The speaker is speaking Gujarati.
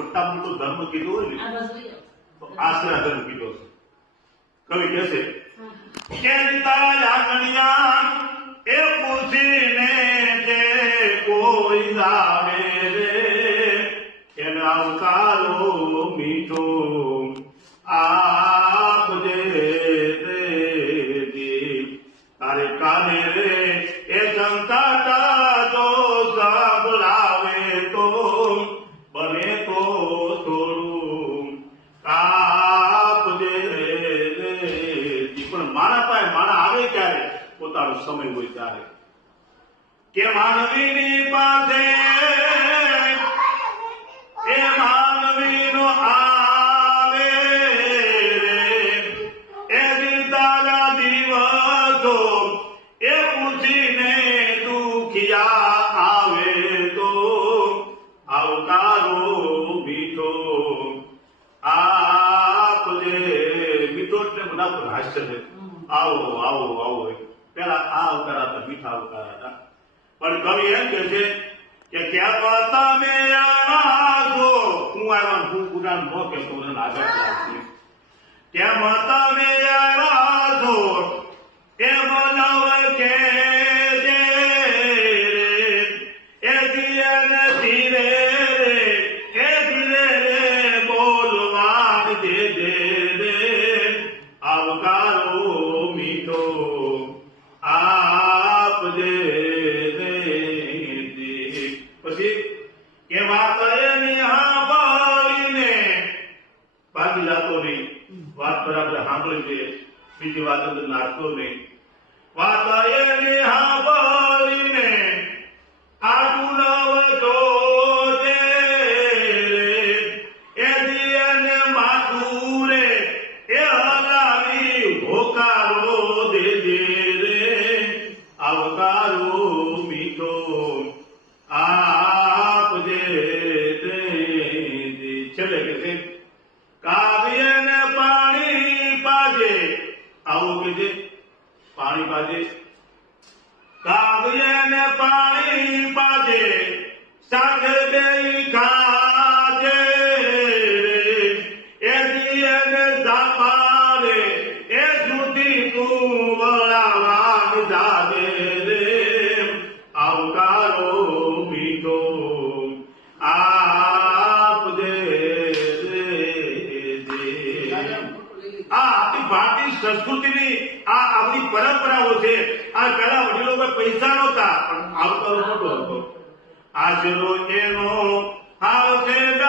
મોટા મોટો ધર્મ કીધો હોય ને આશરા ધર્મ કીધો છે કવિ કહેશે કે તારા આંગણિયા એ પૂછીને જે કોઈ આવે રે એને આવકારો મીઠો આપજે રે તારે કાને રે એ સંતાતા જો સાંભળાવે તો બને તો થોડું કાપજે રે પણ મારા પાસે મારા આવે ક્યારે પોતાનો સમય હોય ત્યારે કે માનવીની પાસે એ માનવીનો આવે રે એ તારા દિવસો એ પૂછીને દુખિયા આવે તો આવકારો મીઠો આપજે મીઠો એટલે બધા પર હાસ્ય છે આવો આવો આવો પેલા આ અવતાર હતા મીઠા અવતાર હતા પણ કવિ એમ કે છે કે ક્યાં તમે આવો હું આવ્યા હું ગુનાન ન કહેતો આગળ રાખી કેમ તમે આવો એ બનાવ કે એ ધીરે રે બોલવા દે રે આવકારો મીઠો આપજે રે પછી કે વાત એની સાંભળીને ભાગી જતો નહીં વાત બરાબર સાંભળી છે બીજી વાત અંદર નાખતો નહીં વાત એની સાંભળીને આગુ નવ જોજે એ દિયને માથું રે એ હલાવી હોકારો દેજે રે આવકારો મીઠો આપજે રે છેલ્લે કે છે કાવ્યને પાણી પાજે આવું કે છે પાણી પાજે કાવ્યને પાણી પાજે સાથે બે ખાજે એ દિયને સાપારે એ સુધી તું વળાવાન જાજે રે આવકારો મીઠો આપજે રે આ આપણી ભારતીય સંસ્કૃતિની આ આપણી પરંપરાઓ છે આ પેલા વડીલો પર પૈસા નહોતા પણ આવકારો મોટો હતો આશરો એનો આવશે